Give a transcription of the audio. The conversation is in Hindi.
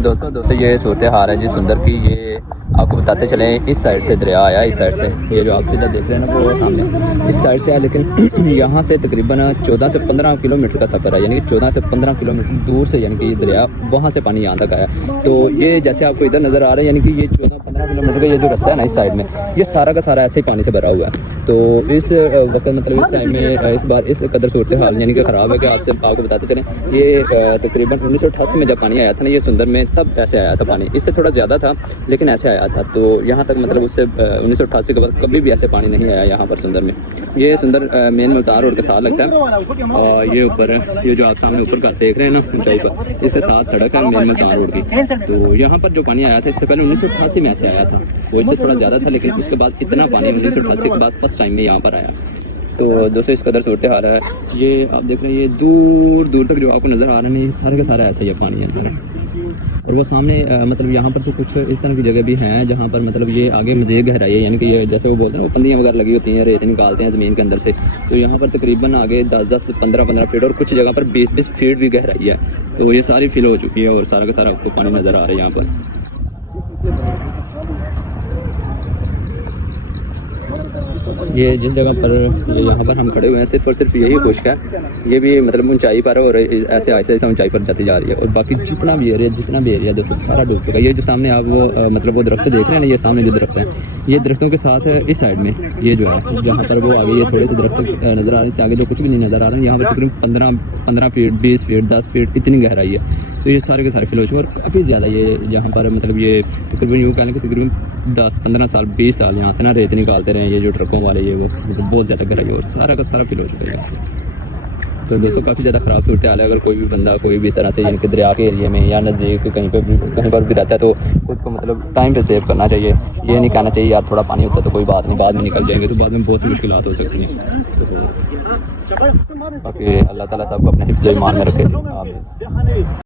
अलैकुम दोस्तों ये सूरत हाल है जी सुंदर की। ये आपको बताते चले, इस साइड से दरिया आया, इस साइड से ये जो आप सीधा देख रहे हैं ना वो सामने इस साइड से आया, लेकिन यहाँ से तकरीबन 14 से 15 किलोमीटर का सफ़र है, यानी कि 14 से 15 किलोमीटर दूर से यानी कि ये दरिया वहाँ से पानी यहाँ तक आया। तो ये जैसे आपको इधर नज़र आ रहा है, यानी कि ये 14-15 किलोमीटर का ये जो रास्ता है ना इस साइड में, ये सारा का सारा ऐसे ही पानी से भरा हुआ है। तो इस वक्त मतलब इस टाइम में इस बार इस कदर सूरत हाल यानी कि ख़राब है कि आपको बताते चलें, ये तकरीबन 1988 में जब पानी आया था ना ये सुंदर में, तब ऐसे आया था पानी, इससे थोड़ा ज़्यादा था लेकिन ऐसे आया था। तो यहाँ तक मतलब उससे 1988 के बाद कभी भी ऐसे पानी नहीं आया यहाँ पर सुंदर में। ये सुंदर मेन मुल्तान रोड के साथ लगता है, और ये ऊपर ये जो आप सामने ऊपर का देख रहे हैं ना ऊंचाई पर, इसके साथ सड़क है मेन मुल्तान रोड की। तो यहाँ पर जो पानी आया था इससे पहले 1988 में ऐसे आया था, वो इससे थोड़ा ज़्यादा था, लेकिन उसके बाद इतना पानी 1988 के बाद फर्स्ट टाइम में यहाँ पर आया। तो दोस्तों इस कदर सूरत हाल है। ये आप देख रहे हैं, ये दूर दूर तक जो आपको नज़र आ रहा है, सारे का सारा ऐसा ही पानी है। और वो सामने मतलब यहाँ पर तो कुछ इस तरह की जगह भी हैं जहाँ पर मतलब ये आगे मज़ीद गहराई है, यानी कि ये जैसे वो बोलते हैं वो पंदियाँ वगैरह लगी होती हैं, रेत निकालते हैं ज़मीन के अंदर से। तो यहाँ पर तकरीबन आगे 10-10, 15-15 फीट और कुछ जगह पर 20-20 फीट भी गहराई है। तो ये सारी फिल हो चुकी है और सारा का सारा आपको पानी नज़र आ रहा है यहाँ पर। ये जिस जगह पर यहाँ पर हम खड़े हुए हैं सिर्फ और सिर्फ यही खुश्क है, ये भी मतलब ऊंचाई पर है और ऐसे ऐसे ऊंचाई पर जाती जा रही है। और बाकी जितना भी एरिया दोस्तों सारा डूब चुका है। ये जो सामने आप वो मतलब वो दरख्त देख रहे हैं ना, ये सामने जो दरख्त हैं, ये दरख्तों के साथ इस साइड में ये जो है जहाँ पर वो आगे ये थोड़े से दरख्त नज़र आ रहे हैं, इससे आगे जो कुछ भी नहीं नज़र आ रहा है, यहाँ पर तकरीबन 15 फीट 20 फीट 10 फीट इतनी गहराई है। तो ये सारे के सारे फिल हो चुके और काफ़ी ज़्यादा ये यहाँ पर मतलब ये तकरीबन यूँ कहने के तकरीबन 10-15 साल 20 साल यहाँ से ना रेत निकालते रहे ये जो ट्रकों वाले, ये वो मतलब बहुत ज़्यादा गहराई और सारा का सारा फिल हो चुका है। तो दोस्तों काफ़ी ज़्यादा ख़राब सूरत हाल है। अगर कोई भी बंदा कोई भी इस तरह से यानी कि दरिया के एरिया में या नज़दीक कहीं पर भी रहता है तो उसको मतलब टाइम पे सेव करना चाहिए। ये नहीं कहना चाहिए यार थोड़ा पानी होता तो कोई बात नहीं, बाद में निकल जाएंगे, तो बाद में बहुत सी मुश्किलात हो सकती हैं। तो बाकी अल्लाह ताला सबको अपने हिफ्ज़-ए-ईमान में रखे। आमीन।